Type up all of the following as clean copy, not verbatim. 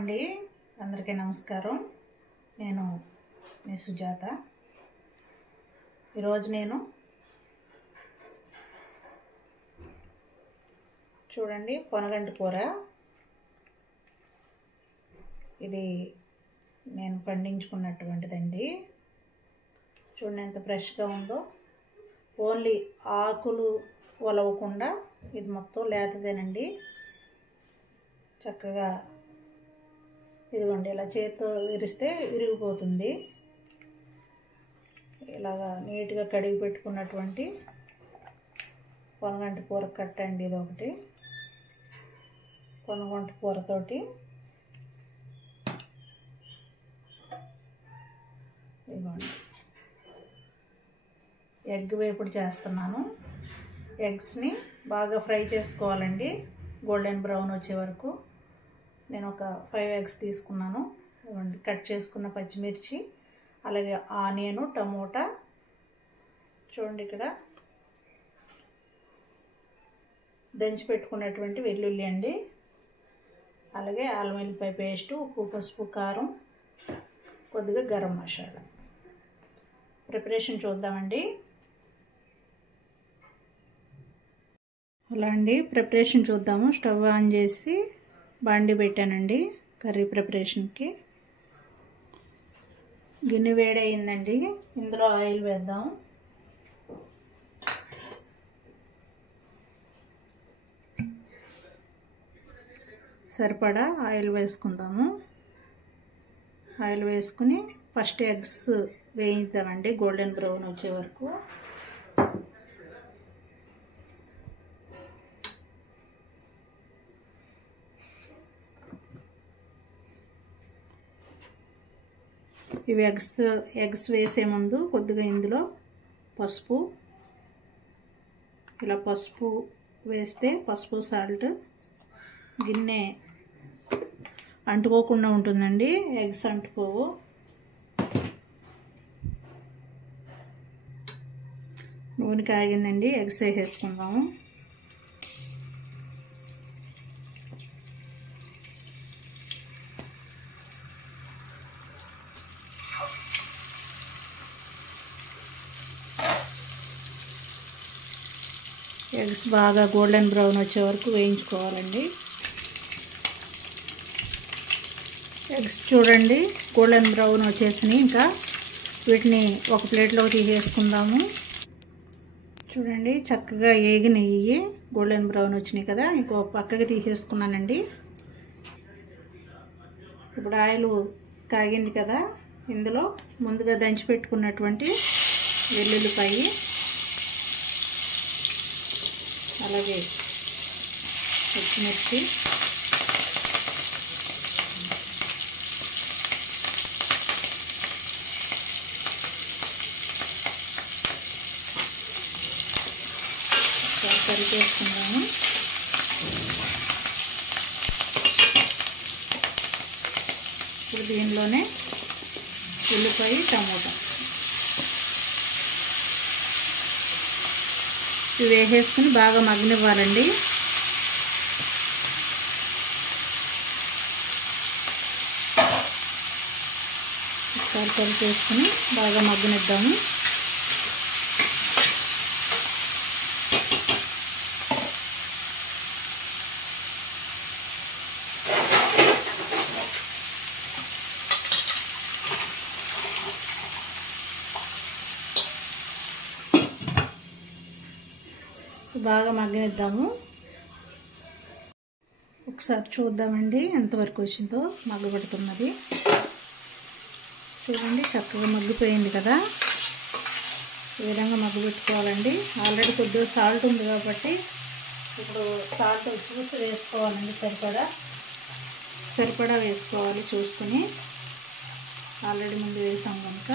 అండి, అందరికీ నమస్కారం. నేను మీ సుజాత. ఈరోజు నేను చూడండి పొనగంటి కూర. ఇది నేను పండించుకున్నటువంటిదండి. చూడండి ఎంత ఫ్రెష్గా ఉందో. ఓన్లీ ఆకులు ఒలవకుండా ఇది మొత్తం లేతదేనండి. చక్కగా ఇదిగోండి ఇలా చేతితో విరిస్తే విరిగిపోతుంది. ఇలాగా నీట్గా కడిగి పెట్టుకున్నటువంటి పొనగంటి కూర కట్ట అండి. ఇది ఒకటి పొనగంటి కూరతోటి ఇదిగోండి ఎగ్ వేపుడు చేస్తున్నాను. ఎగ్స్ని బాగా ఫ్రై చేసుకోవాలండి, గోల్డెన్ బ్రౌన్ వచ్చే వరకు. నేను ఒక 5 ఎగ్స్ తీసుకున్నాను. కట్ చేసుకున్న పచ్చిమిర్చి, అలాగే ఆనియను, టమోటా, చూడండి ఇక్కడ దంచి పెట్టుకున్నటువంటి వెల్లుల్లి అండి, అలాగే అల్లం వెల్లిపాయ పేస్టు, ఉప్పు, పసుపు, కారం, కొద్దిగా గరం మసాలా. ప్రిపరేషన్ చూద్దామండి. అలా అండి ప్రిపరేషన్ చూద్దాము. స్టవ్ ఆన్ చేసి బాండి పెట్టానండి కర్రీ ప్రిపరేషన్కి. గిన్నె వేడి అయిందండి. ఇందులో ఆయిల్ వేద్దాం. సరిపడా ఆయిల్ వేసుకుందాము. ఆయిల్ వేసుకుని ఫస్ట్ ఎగ్స్ వేయిద్దామండి గోల్డెన్ బ్రౌన్ వచ్చే వరకు. ఇవి ఎగ్స్ వేసే ముందు కొద్దిగా ఇందులో పసుపు, ఇలా పసుపు వేస్తే పసుపు సాల్ట్ గిన్నె అంటుకోకుండా ఉంటుందండి. ఎగ్స్ అంటుకోవు. నూనె కాగిందండి, ఎగ్స్ వేసేసుకుందాము. ఎగ్స్ బాగా గోల్డెన్ బ్రౌన్ వచ్చే వరకు వేయించుకోవాలండి. ఎగ్స్ చూడండి గోల్డెన్ బ్రౌన్ వచ్చేసినాయి. ఇంకా వీటిని ఒక ప్లేట్లోకి తీసేసుకుందాము. చూడండి చక్కగా ఏగినాయి, గోల్డెన్ బ్రౌన్ వచ్చినాయి కదా. ఇంకో పక్కకి తీసేసుకున్నానండి. ఇప్పుడు ఆయిల్ కాగింది కదా, ఇందులో ముందుగా దంచి పెట్టుకున్నటువంటి వెల్లుల్లిపాయి, అలాగే పచ్చిమిర్చి, కర్రీ చేసుకుందాము. ఇప్పుడు దీనిలోనే ఉల్లిపాయ, టమోటా ఇవి వేసేసుకుని బాగా మగ్గనివ్వాలండి. ఒకసారి చేసుకుని బాగా మగ్గనిద్దాము. బాగా మగ్గనిద్దాము. ఒకసారి చూద్దామండి ఎంతవరకు వచ్చిందో. మగ్గబెడుతున్నది చూడండి, చక్కగా మగ్గిపోయింది కదా. ఈ విధంగా మగ్గబెట్టుకోవాలండి. ఆల్రెడీ కొద్దిగా సాల్ట్ ఉంది కాబట్టి ఇప్పుడు సాల్ట్ చూసి వేసుకోవాలండి. సరిపడా వేసుకోవాలి చూసుకుని. ఆల్రెడీ ముందు వేసాం కనుక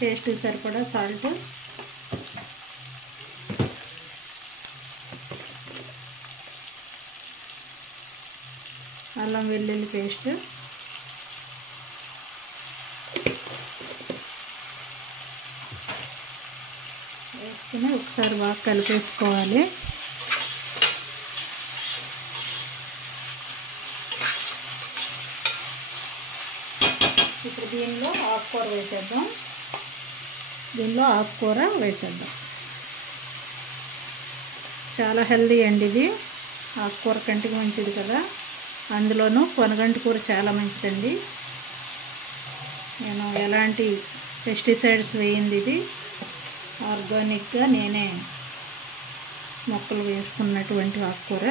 టేస్ట్కి సరిపడా సాల్ట్, అల్లం వెల్లుల్లి పేస్ట్, వేసుకుని ఒకసారి బాగా కలిపేసుకోవాలి. ఇప్పుడు దీనిలో ఆకుకూర వేసేద్దాం. చాలా హెల్దీ అండి ఇది. ఆకుకూర కంటికి మంచిది కదా, అందులోనూ పొనగంటి కూర చాలా మంచిదండి. నేను ఎలాంటి పెస్టిసైడ్స్ వేయింది, ఇది ఆర్గానిక్గా నేనే మొక్కలు వేసుకున్నటువంటి ఆకుకూర.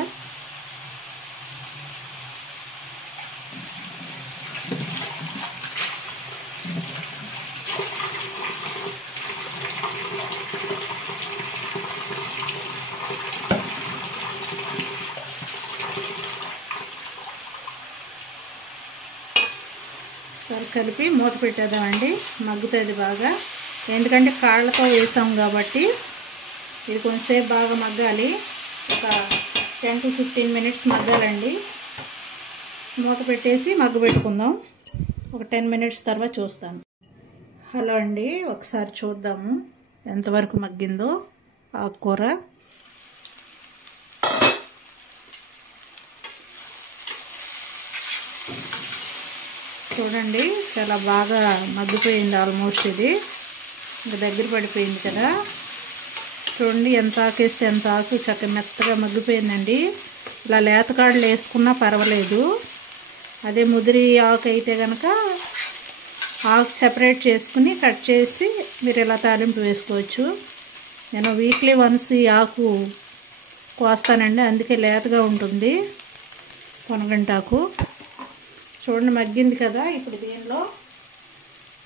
ఒకసారి కలిపి మూత పెట్టేద్దామండి. మగ్గుతుంది బాగా, ఎందుకంటే కాళ్ళతో వేసాం కాబట్టి ఇది కొంచెంసేపు బాగా మగ్గాలి. ఒక 10 to 15 minutes మగ్గాలండి. మూత పెట్టేసి మగ్గు పెట్టుకుందాం. ఒక 10 minutes తర్వాత చూస్తాను. హలో అండి, ఒకసారి చూద్దాము ఎంతవరకు మగ్గిందో ఆకుకూర. చూడండి, చాలా బాగా మగ్గిపోయింది. ఆల్మోస్ట్ ఇది ఇంకా దగ్గర పడిపోయింది కదా. చూడండి, ఎంత ఆకేస్తే ఎంత ఆకు చక్క మెత్తగా మగ్గిపోయిందండి. ఇలా లేతకాడలు వేసుకున్నా పర్వాలేదు. అదే ముదిరి ఆకు అయితే కనుక ఆకు సెపరేట్ చేసుకుని కట్ చేసి మీరు ఇలా తాలింపు వేసుకోవచ్చు. నేను వీక్లీ వన్స్ ఈ ఆకు కోస్తానండి, అందుకే లేతగా ఉంటుంది పొనగంటాకు. చూడండి మగ్గింది కదా. ఇప్పుడు దీనిలో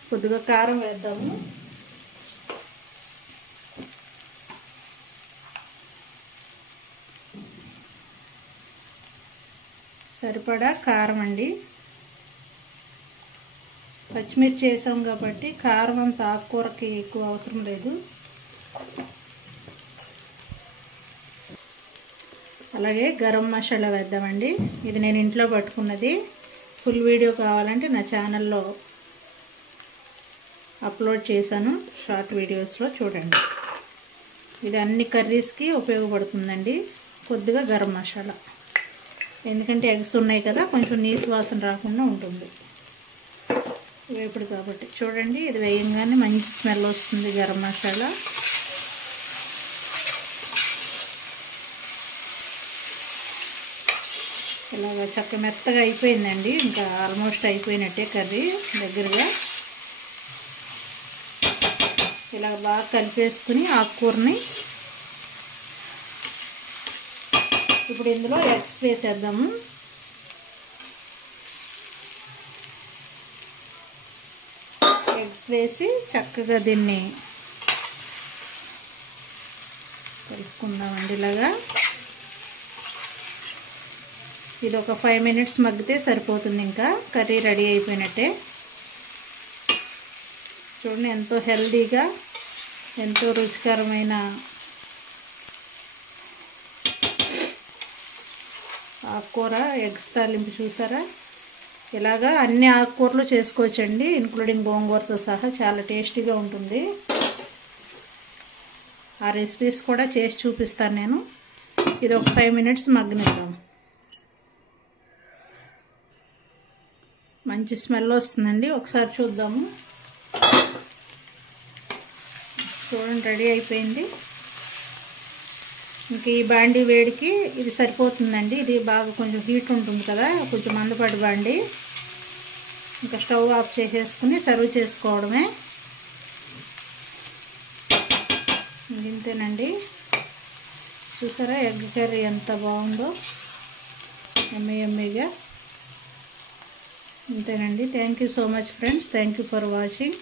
కొద్దిగా కారం వేద్దాము. సరిపడా కారం అండి. పచ్చిమిర్చి వేసాం కాబట్టి కారం అంత ఆకుకూరకి ఎక్కువ అవసరం లేదు. అలాగే గరం మసాలా వేద్దామండి. ఇది నేను ఇంట్లో పట్టుకున్నది. ఫుల్ వీడియో కావాలంటే నా ఛానల్లో అప్లోడ్ చేశాను, షార్ట్ వీడియోస్లో చూడండి. ఇది అన్ని కర్రీస్కి ఉపయోగపడుతుందండి. కొద్దిగా గరం మసాలా, ఎందుకంటే ఎగ్స్ ఉన్నాయి కదా, కొంచెం నీసు వాసన రాకుండా ఉంటుంది వేపుడు కాబట్టి. చూడండి, ఇది వేయంగానే మంచి స్మెల్ వస్తుంది గరం మసాలా. ఇలాగ చక్క మెత్తగా అయిపోయిందండి. ఇంకా ఆల్మోస్ట్ అయిపోయినట్టే కర్రీ దగ్గరగా. ఇలా బాగా కలిపేసుకుని ఆకుకూరని ఇప్పుడు ఇందులో ఎగ్స్ వేసేద్దాము. ఎగ్స్ వేసి చక్కగా దీన్ని కలుపుకుందామండి. ఇలాగా ఇది ఒక 5 minutes మగ్గితే సరిపోతుంది. ఇంకా కర్రీ రెడీ అయిపోయినట్టే. చూడండి, ఎంతో హెల్దీగా ఎంతో రుచికరమైన ఆకుకూర ఎగ్స్ తాలింపు చూసారా. ఇలాగా అన్ని ఆకుకూరలు చేసుకోవచ్చండి, ఇంక్లూడింగ్ గోంగూరతో సహా. చాలా టేస్టీగా ఉంటుంది. ఆ రెసిపీస్ కూడా చేసి చూపిస్తాను నేను. ఇది ఒక 5 minutes మగ్గనిద్దాం. మంచి స్మెల్ వస్తుందండి. ఒకసారి చూద్దాము. చూడండి, రెడీ అయిపోయింది. ఇంక ఈ బాండీ వేడికి ఇది సరిపోతుందండి. ఇది బాగా కొంచెం హీట్ ఉంటుంది కదా, కొంచెం మందపాటి బాండీ. ఇంకా స్టవ్ ఆఫ్ చేసేసుకుని సర్వ్ చేసుకోవడమే. ఇంతేనండి. చూసారా ఎగ్ కర్రీ ఎంత బాగుందో, యమ్మీ యమ్మీగా. ఇంతేనండి. Thank you so much friends. Thank you for watching.